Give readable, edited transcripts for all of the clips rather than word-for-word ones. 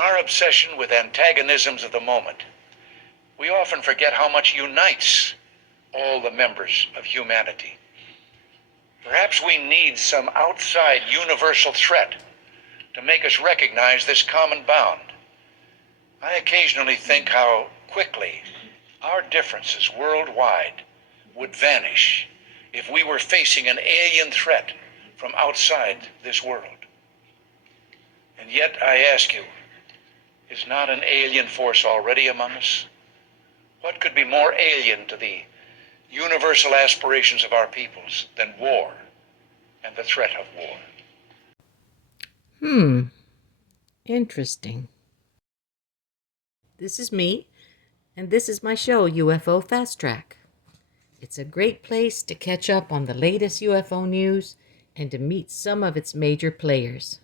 our obsession with antagonisms of the moment, we often forget how much unites all the members of humanity. Perhaps we need some outside universal threat to make us recognize this common bound. I occasionally think how quickly our differences worldwide would vanish if we were facing an alien threat from outside this world. And yet I ask you, is not an alien force already among us? What could be more alien to the universal aspirations of our peoples than war and the threat of war? Interesting. This is me, and this is my show, UFO Fast Track. It's a great place to catch up on the latest UFO news and to meet some of its major players.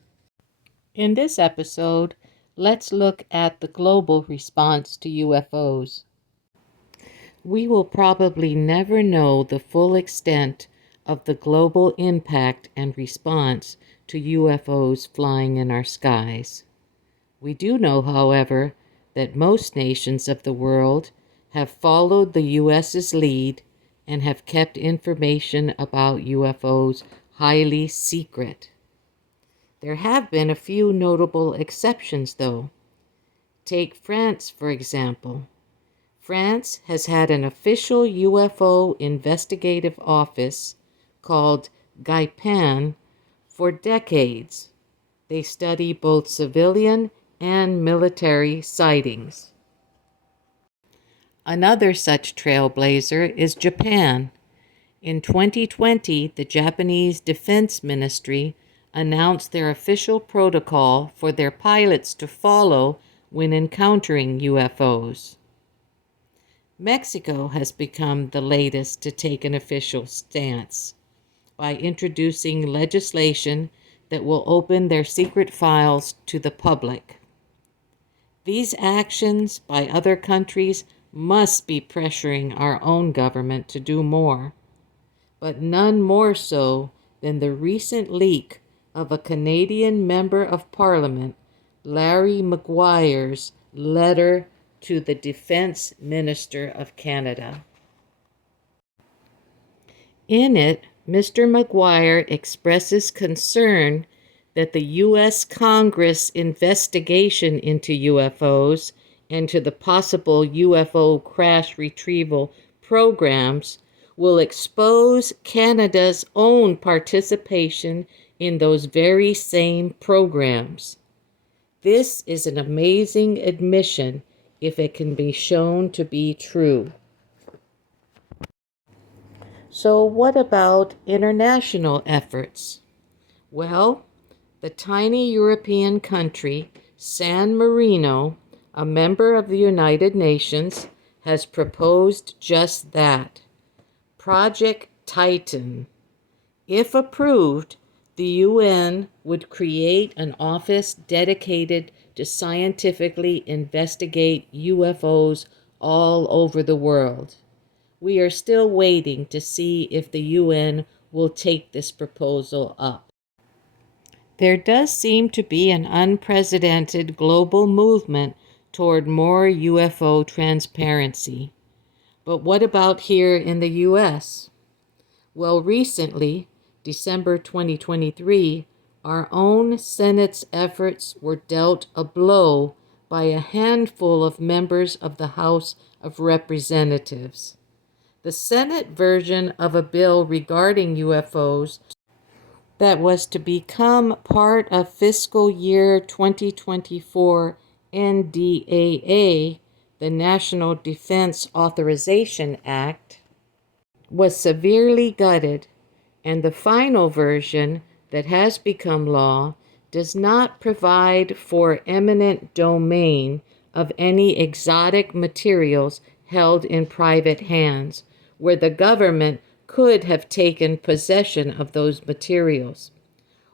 In this episode, let's look at the global response to UFOs. We will probably never know the full extent of the global impact and response to UFOs flying in our skies. We do know, however, that most nations of the world have followed the U.S.'s lead and have kept information about UFOs highly secret. There have been a few notable exceptions, though. Take France, for example. France has had an official UFO investigative office called GAIPAN for decades. They study both civilian and military sightings. Another such trailblazer is Japan. In 2020, the Japanese Defense Ministry announced their official protocol for their pilots to follow when encountering UFOs. Mexico has become the latest to take an official stance by introducing legislation that will open their secret files to the public. These actions by other countries must be pressuring our own government to do more, but none more so than the recent leak of a Canadian Member of Parliament, Larry Maguire's letter to the Defense Minister of Canada. In it, Mr. Maguire expresses concern that the U.S. Congress investigation into UFOs and to the possible UFO crash retrieval programs will expose Canada's own participation in those very same programs. This is an amazing admission if it can be shown to be true. So what about international efforts? Well, the tiny European country, San Marino, a member of the United Nations, has proposed just that. Project Titan. If approved, the UN would create an office dedicated to scientifically investigate UFOs all over the world. We are still waiting to see if the UN will take this proposal up. There does seem to be an unprecedented global movement toward more UFO transparency. But what about here in the U.S.? Well, recently, December 2023, our own Senate's efforts were dealt a blow by a handful of members of the House of Representatives. The Senate version of a bill regarding UFOs that was to become part of fiscal year 2024 NDAA, the National Defense Authorization Act, was severely gutted, and the final version that has become law does not provide for eminent domain of any exotic materials held in private hands, where the government could have taken possession of those materials.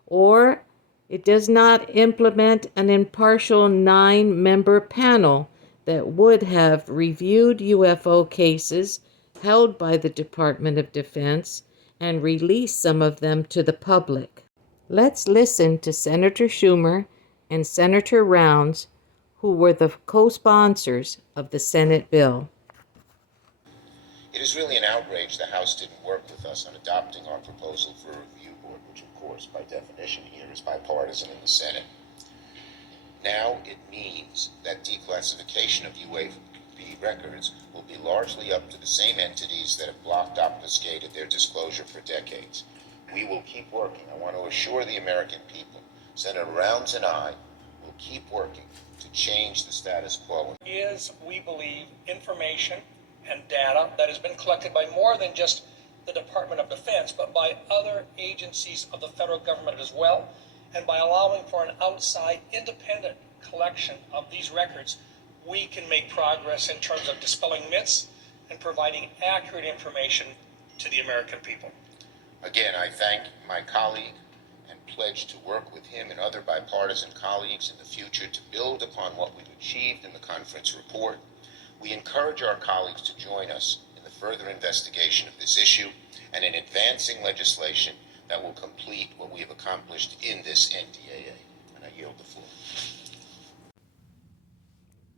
Or it does not implement an impartial 9-member panel that would have reviewed UFO cases held by the Department of Defense and release some of them to the public. Let's listen to Senator Schumer and Senator Rounds who were the co-sponsors of the Senate bill. It is really an outrage the House didn't work with us on adopting our proposal for a review board, which of course, by definition here, is bipartisan in the Senate. Now it means that declassification of UAP records will be largely up to the same entities that have blocked, obfuscated their disclosure for decades. We will keep working. I want to assure the American people, Senator Rounds and I will keep working to change the status quo. Is, we believe, information and data that has been collected by more than just the Department of Defense, but by other agencies of the federal government as well, and by allowing for an outside independent collection of these records, we can make progress in terms of dispelling myths and providing accurate information to the American people. Again, I thank my colleague and pledge to work with him and other bipartisan colleagues in the future to build upon what we've achieved in the conference report. We encourage our colleagues to join us in the further investigation of this issue and in advancing legislation that will complete what we have accomplished in this NDAA. And I yield the floor.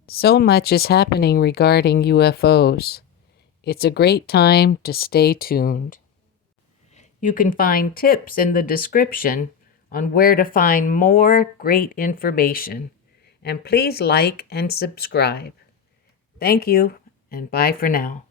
So much is happening regarding UFOs. It's a great time to stay tuned. You can find tips in the description on where to find more great information. And please like and subscribe. Thank you, and bye for now.